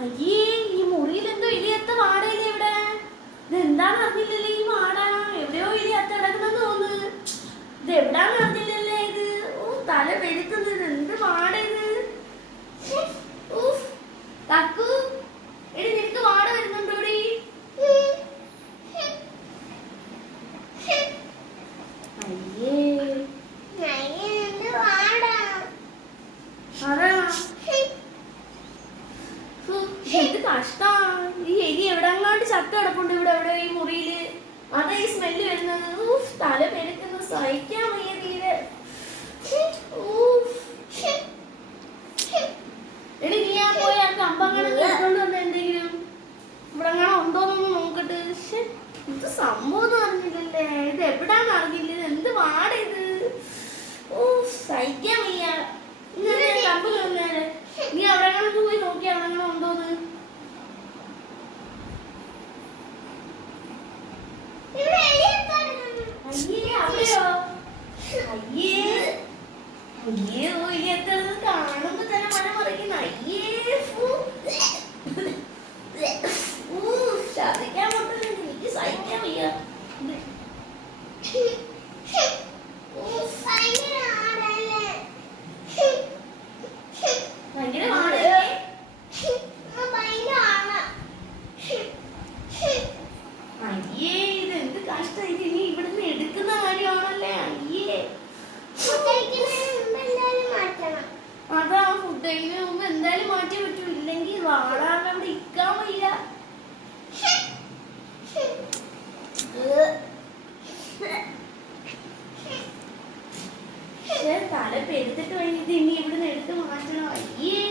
അയ്യേ, ഈ മുറിയിൽ എന്തോ ഇലിയത്ത വാടയില്ലേ ഇവിടെ? ഇതെന്താന്ന് അറിഞ്ഞില്ലല്ലേ ഈ വാട? എവിടെയോ ഇലിയത്ത കിടക്കുന്നെന്ന് തോന്നുന്നു. ഇത് എവിടാന്ന് അറിഞ്ഞില്ലല്ലേ ഇത്? ഓ, തല വെളുക്കുന്നത് എന്ത് വാട ഇത്? തക്കു, എടി നിനക്ക് വാട വരുന്നുണ്ടോടി? അയ്യേ, എന്ത് കഷ്ടാ. ഈ എലി എവിടെങ്ങാണ്ട് ചത്ത കിടപ്പുണ്ട് ഇവിടെ എവിടെ ഈ മുറിയില്. അതാ ഈ സ്മെല്ല് വരുന്നത്. തല പെരുക്കുന്നത് സഹിക്കാൻ വയ്യ തീരെ. എടി നീ ആ പോയി ആ കമ്പങ്ങനെ കേട്ടോണ്ട് വന്ന എന്തെങ്കിലും ഇവിടെ എങ്ങനെ ഉണ്ടോന്നൊന്ന് നോക്കട്ടെ. ഇത് സംഭവം എന്ന് അറിഞ്ഞില്ലല്ലേ? ഇത് എവിടാന്ന് അറിഞ്ഞില്ല. ഇത് എന്ത് വാട ഇത്? സഹിക്കാൻ വയ്യ. ഇങ്ങനെ കമ്പ് തന്നേരെ. നീ അവിടെ എങ്ങനെ പോയി നോക്കി അവിടെ എങ്ങനെ ഉണ്ടോന്ന്. അയ്യേ, അവിടെയോ? അയ്യേ അയ്യേ, ഓ ഇനി എത്ര കാണുമ്പോ തന്നെ മനം മറിക്കുന്ന. അയ്യേ, ഛർദിക്കാൻ പറ്റില്ല. എനിക്ക് സഹിക്കാൻ വയ്യ. ഭയങ്കര വാടല്ലേ? അയ്യേ, ഇത് എന്ത് കഷ്ടം. ഇത് ഇനി ഇവിടുന്ന് എടുക്കുന്ന കാര്യമാണല്ലേ? അയ്യേ, അതാ ഫുഡ് കഴിക്കുന്നതിന് മുമ്പ് എന്തായാലും മാറ്റി പറ്റൂ. ഇല്ലെങ്കിൽ വാടാതെ അവിടെ ഇരിക്കാൻ വയ്യ. തല പെരുത്തിട്ട് കഴിഞ്ഞിട്ട് ഇനി ഇവിടുന്ന് എടുത്ത് മാറ്റണം. അയ്യേ,